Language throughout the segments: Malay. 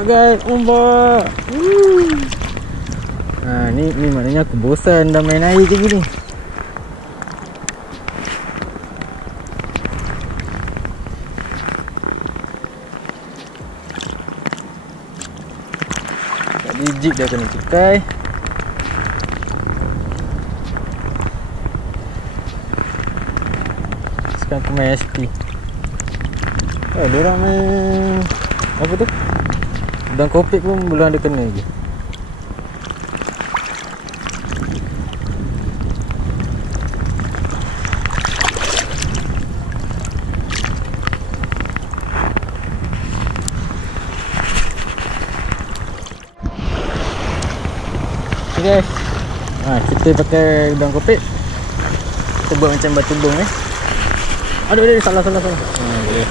ombak guys, ombak. Ni maknanya aku bosan dah main air macam gini. Tadi jig dah kena cukai. Sekarang aku main SP. Diorang main apa tu? Dan kopik pun belum ada kena lagi. Okay guys, kita pakai udang kopik. Kita buat macam batu bong Aduh, salah. Boleh.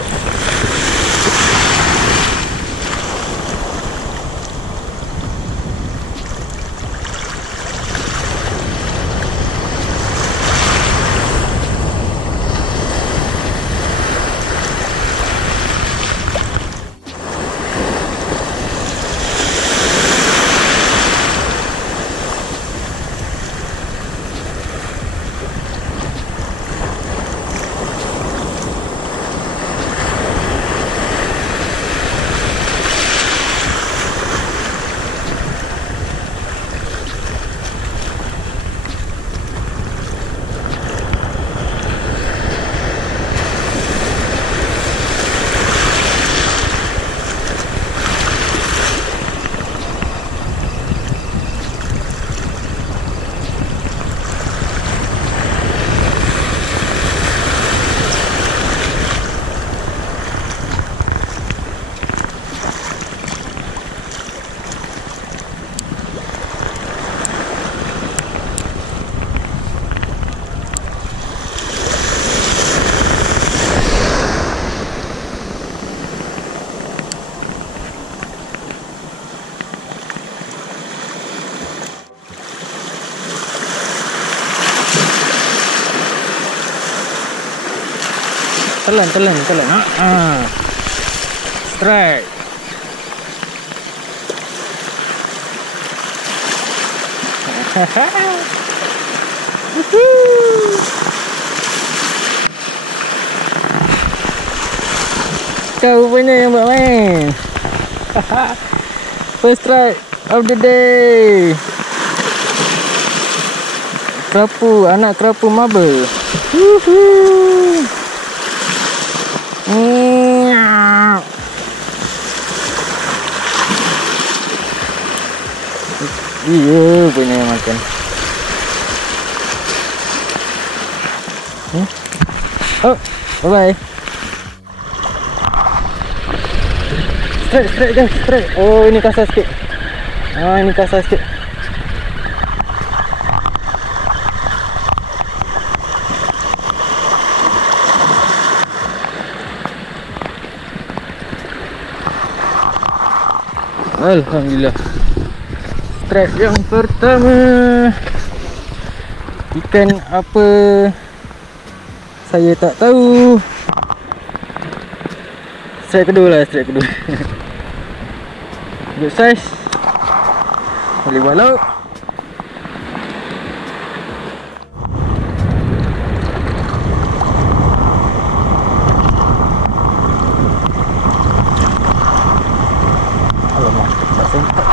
Telan. Strike. Kau punya yang buat main. First strike of the day. Kerapu, anak kerapu marble. Woohoo. Iya, punya makan. Oh, bye-bye. Straight guys, straight. Oh, ini kasar sikit. Ini kasar sikit. Alhamdulillah. Strike yang pertama. Ikan apa? Saya tak tahu. Strike kedua. Good size. Boleh buat lauk. Alamak, tak sempat.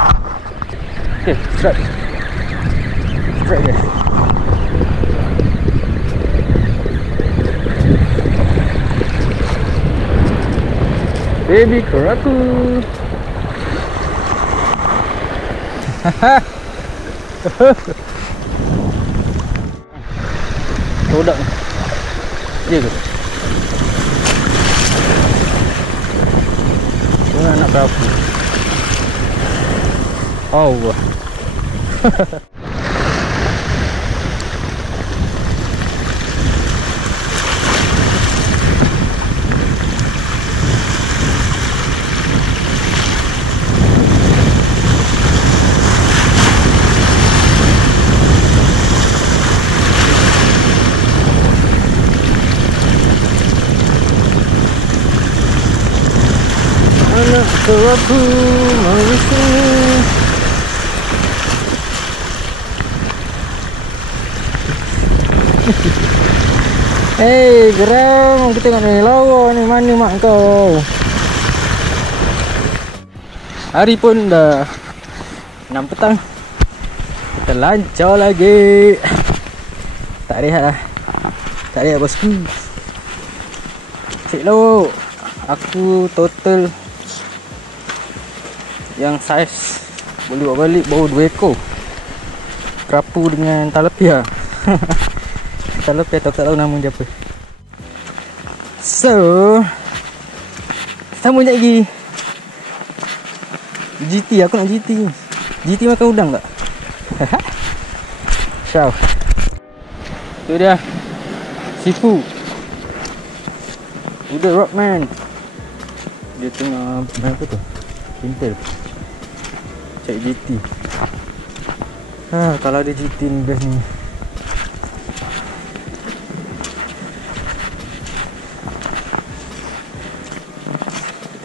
Okay, strike guys. Baby kerapu. Todak. Dia ke? Mana anak kerapu? Allah. Anak kerapu. aku mengising. Hei geram, kita tengok ni lawa ni, mana mak kau? Hari pun dah 6 petang. Kita lancar lagi. Tak rehat lah. Tak rehat bosku. Cik lo, aku total yang saiz boleh buat balik baru 2 ekor kerapu dengan talapia. Talapia tak tahu nama dia apa. So sambung lagi GT. Aku nak GT. GT makan udang tak? Ciao. Tu dia Sifu udah Rockman. Dia tengah main apa tu? Pintel. Cek GT. Kalau ada GT ni best ni.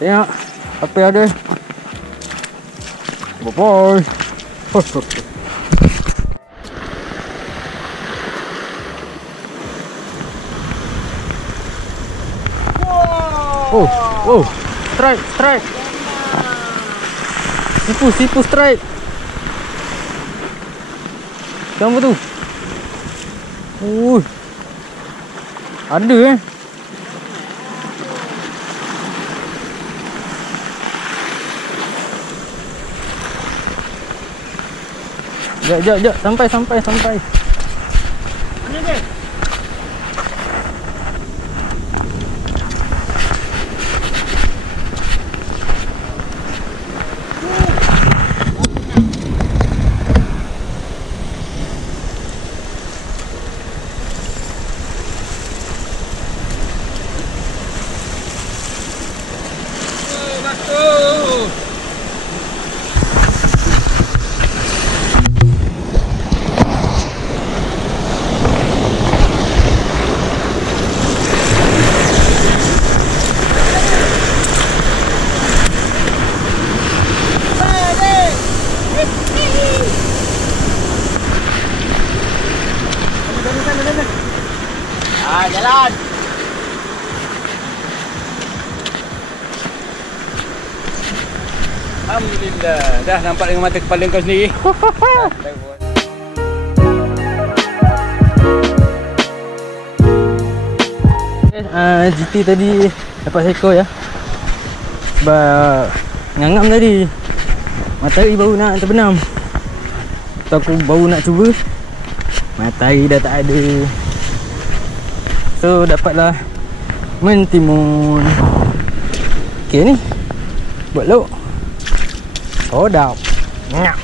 Tengok apa yang ada. Bye-bye. Oh, strike. Sipu strike. Kamu tu. Ada Jap, sampai. Mana dia? Jalan. Alhamdulillah. Dah nampak dengan mata kepala kau sendiri. GT tadi dapat seekor ya. Sebab ngangam tadi. Matahari baru nak terbenam. Tu aku baru nak cuba. Matahari dah tak ada. So dapatlah mentimun. Okay ni buat lok. Sedap. Nyak.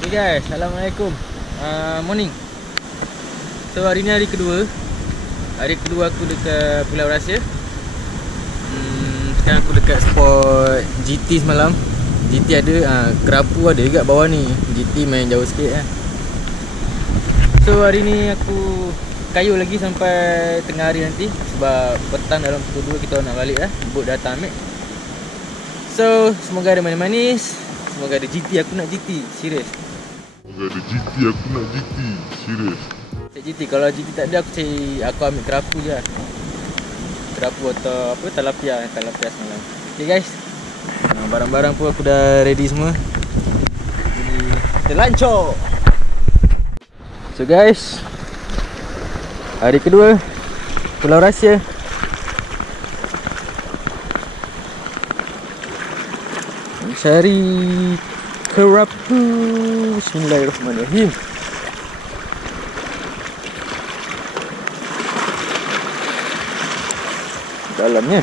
Okay guys, Assalamualaikum. Morning. So hari ni hari kedua. Hari kedua aku dekat Pulau Rahsia. Sekarang aku dekat spot GT semalam. GT ada, kerapu ada dekat bawah ni. GT main jauh sikit lah. So hari ni aku kayu lagi sampai tengah hari nanti. Sebab petang dalam pukul 2 kita nak balik lah. Boat datang ambil. So semoga ada manis-manis. Semoga ada GT, aku nak GT. Serius. Semoga ada GT, aku nak GT. Serius. Cek GT, kalau GT tak ada aku ambil kerapu je lah. Kerapu atau apa, talapia semalam. Okay guys, barang-barang pun aku dah ready semua. Jadi kita lancar. So guys, hari kedua Pulau Rahsia. Cari kerapu. Bismillahirrahmanirrahim. Dalamnya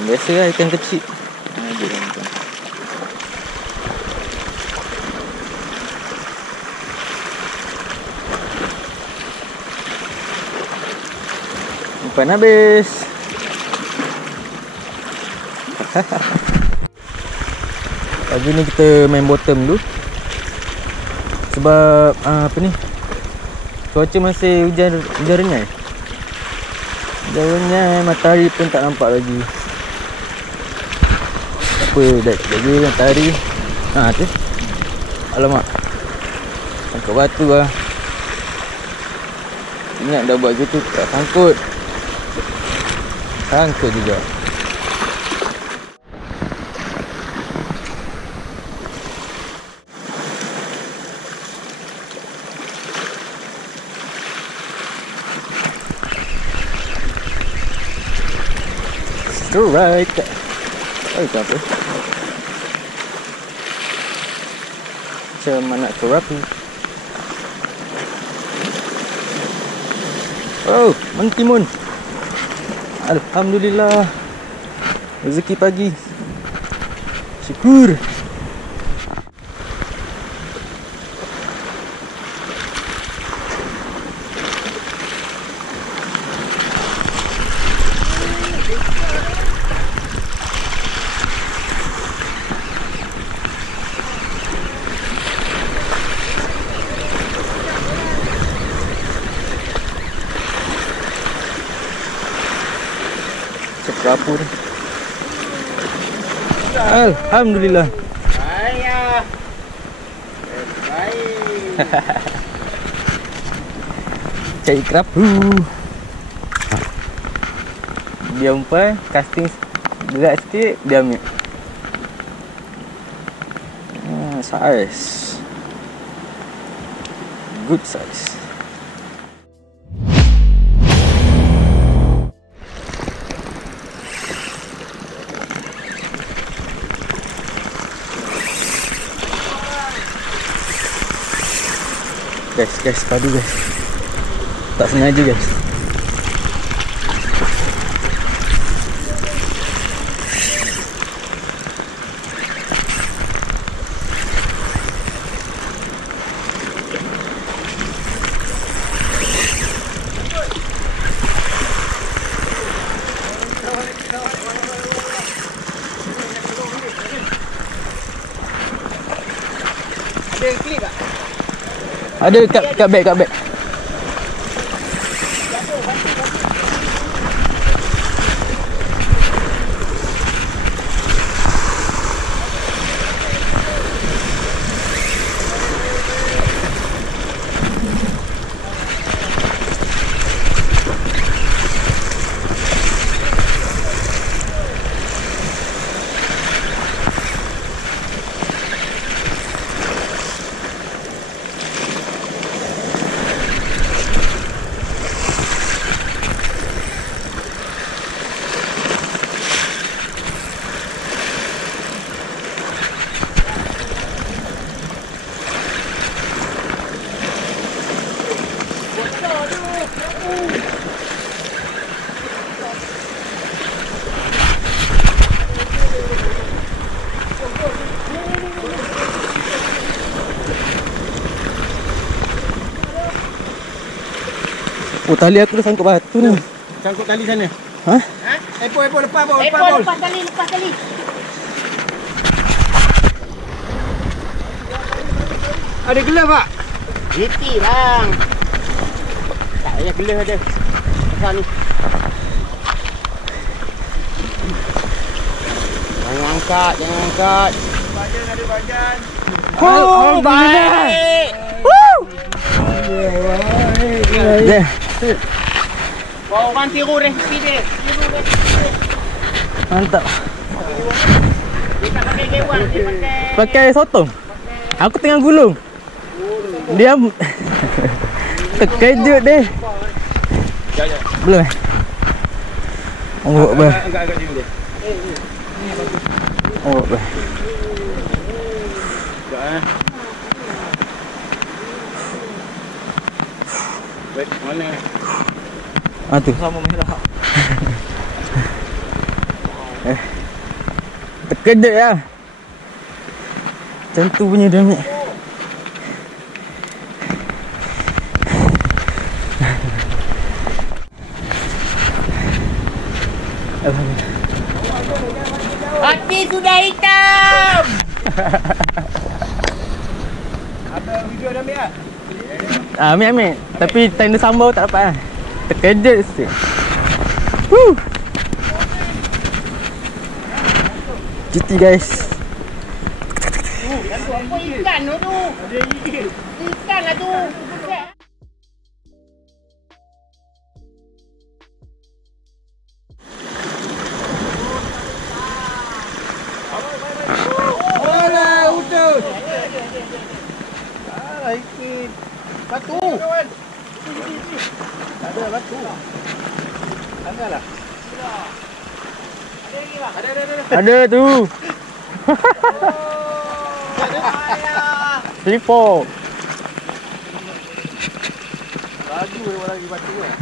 biasa lah, ikan kecil. Umpan habis. Pagi ni kita main bottom dulu. Sebab apa ni, cuaca masih hujan renyai. Hujan renyai, matahari pun tak nampak lagi. Apa dah jadi matahari. Tu. Alamak. Sangkut batu lah. Ingat dah buat gitu tak sangkut. Sangkut juga. Strike. Itu apa? Macam mana terapi. Oh, mentimun. Alhamdulillah. Rezeki pagi. Syukur. Kerapu ni. Alhamdulillah. Ayah. Baik. Cari kerapu. Dia umpan, casting berat sikit, dia ambil. Size. Good size. Guys, padu guys. Tak sengaja guys. Ada klip tak? Ada kat beg. Oh, tali aku dah sangkut batu ni. Sangkut tali sana. Ha? Epol lepas bol. Lepas tali. Ada gelar pak? GT bang. Tak payah gelar ada. Pasal ni. Jangan angkat. Bajan ada bajan. Oh, baik. Yeah. Bawa orang tiru resipi dia. Mantap. Dia tak pakai gewan, dia Pakai sotong. Aku tengah gulung. Dia terkejut deh. Belum eh? Oh, bah. Agak dia dia. Oh, bah. Baik, mana? Tu. Sama merah. Terkejut ya. Macam tu punya dia ambil. Alhamdulillah. Ikan hitam. Ada video dah ambil ah. Ambil. Tapi tanda sambal tak dapat lah. Terkejut sikit. Woo. GT guys. Apa ikan tu? Ada gigit. Ikan lah tu. Alah, udut. Alah, ikan. Batu. Ada batu. Tanggallah. Ada tu. Slipper. Laju orang lagi batu kan.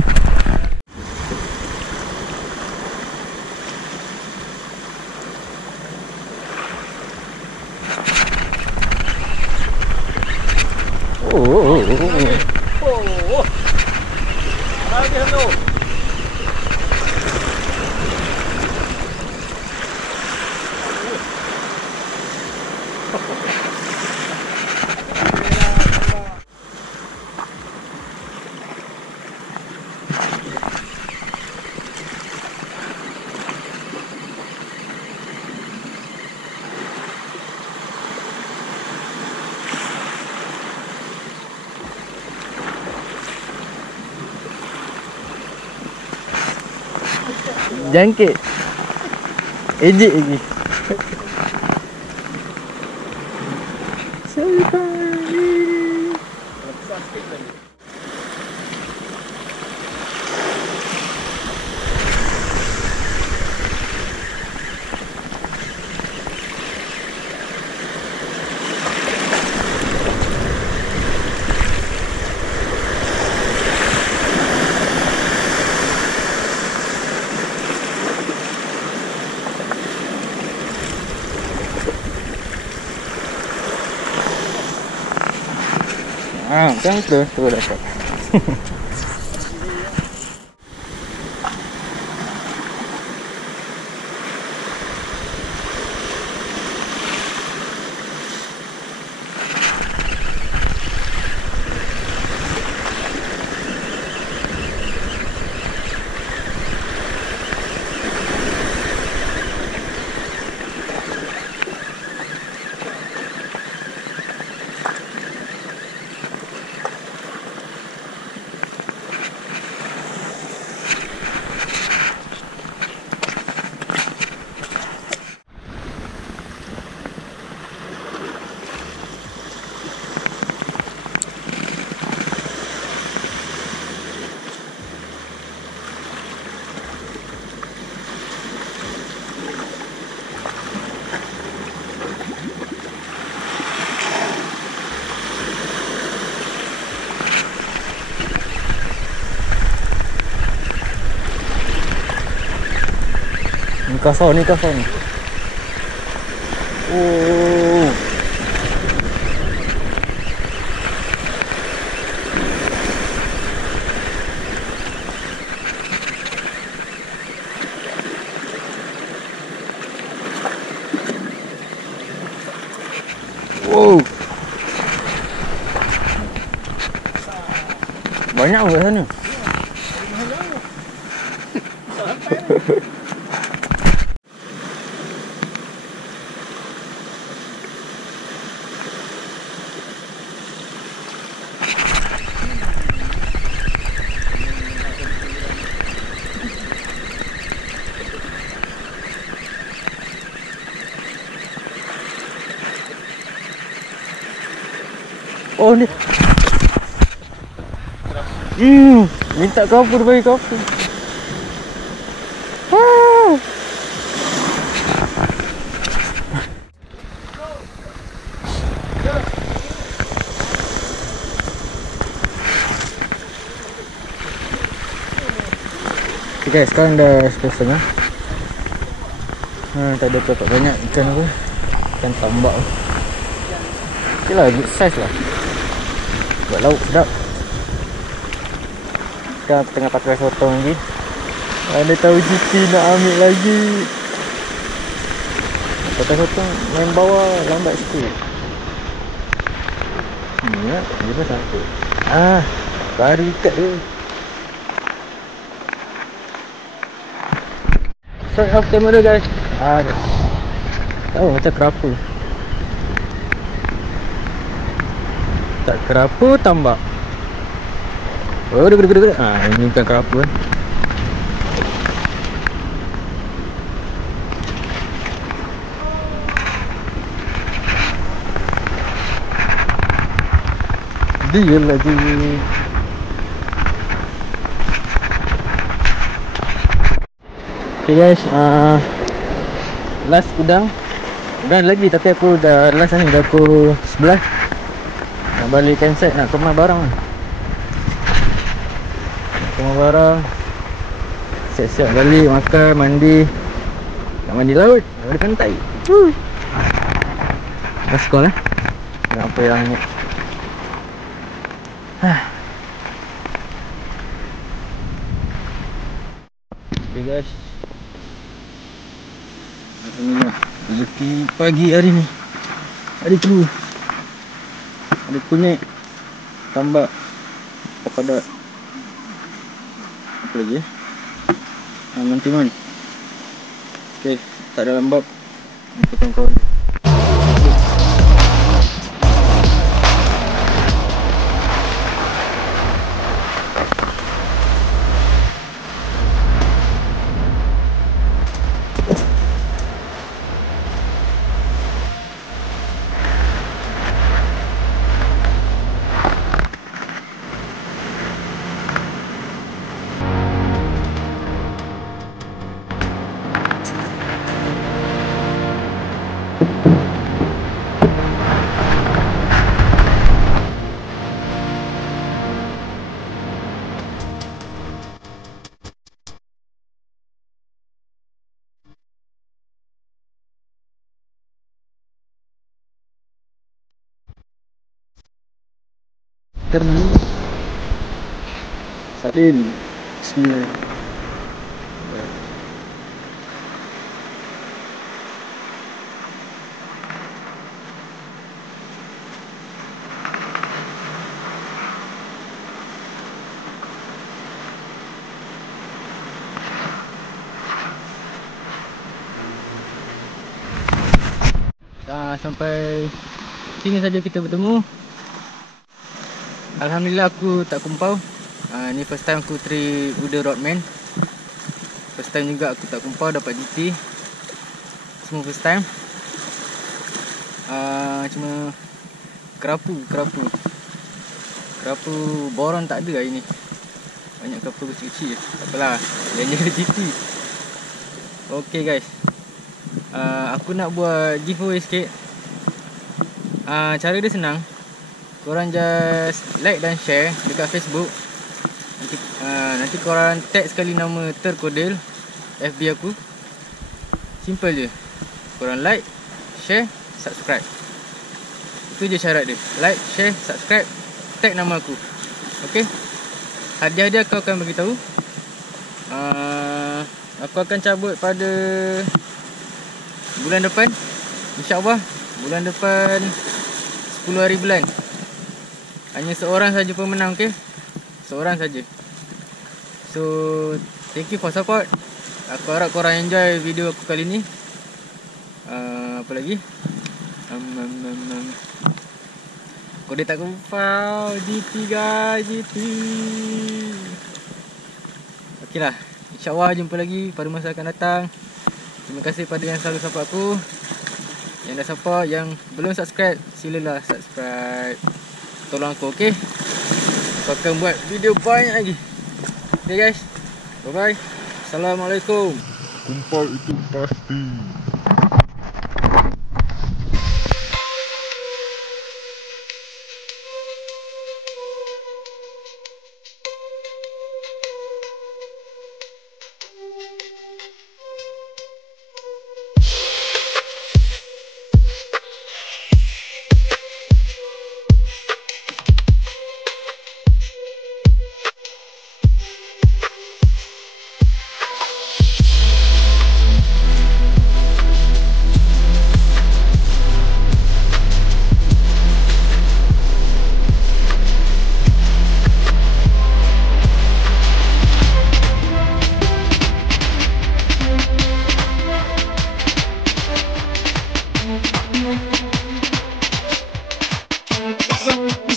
Oh. Oh. Lagi tu. Jangkit. Ejek lagi. Macam tu dapat. Ni kasar ni. Oh. Wow. Banyak kat sana. Oh ni. Minta kapur bagi kapur. Okay guys, sekarang dah 11:30. Tak ada berapa banyak ikan apa. Ikan tambak. Okay lah, good size lah. Buat lauk sedap. Sekarang tengah pakai sotong lagi. Mana tahu GT nak ambil lagi. Potong-potong main bawah lambat sikit. Ya, dia pun satu. Baru ikat dia. Shot off camera guys. Oh, macam kerapu. Tak kerapu tambak. Oh, dia. Ini bukan kerapu kan. Dia lagi. Okay guys, last udang. Udang lagi tapi aku dah last ni dah pukul 11. Nak balik campsite, nak kemas barang. Kemas barang. Siap-siap balik, makan, mandi. Nak mandi laut, nak balik pantai. Dah sekolah nak apa yang ni. Okay guys, alhamdulillah rezeki pagi hari ni. Ada tu, ada kunyit, tambak, papadat, apa lagi mantiman. Okay, tak ada lembab. Kawan-kawan terni salin. Bismillah. Sampai sini saja kita bertemu. Alhamdulillah aku tak kumpau. Ni first time aku try Uda Rodman. First time juga aku tak kumpau, dapat GT. Semua first time. Cuma kerapu boron tak ada hari ni. Banyak kerapu kecil-kecil. Tak apalah, yang ada GT. Okay guys, aku nak buat giveaway sikit. Cara dia senang. Korang just like dan share dekat Facebook. Nanti korang tag sekali nama Terkodil FB aku. Simple je. Korang like, share, subscribe. Itu je syarat dia. Like, share, subscribe, tag nama aku. Okay. Hadiah-hadiah aku akan beritahu. Aku akan cabut pada bulan depan, InsyaAllah. Bulan depan 10 hari bulan. Hanya seorang saja pemenang, okay? Seorang saja. So, thank you for support. Aku harap korang enjoy video aku kali ni. Apa lagi? Kau dia tak kumpau. GT guys, GT. Okay lah, InsyaAllah jumpa lagi pada masa akan datang. Terima kasih pada yang selalu support aku. Yang dah support, yang belum subscribe, silalah subscribe. Tolong aku, okay? Aku akan buat video banyak lagi. Okay guys, bye bye. Assalamualaikum. Kumpul itu pasti. Some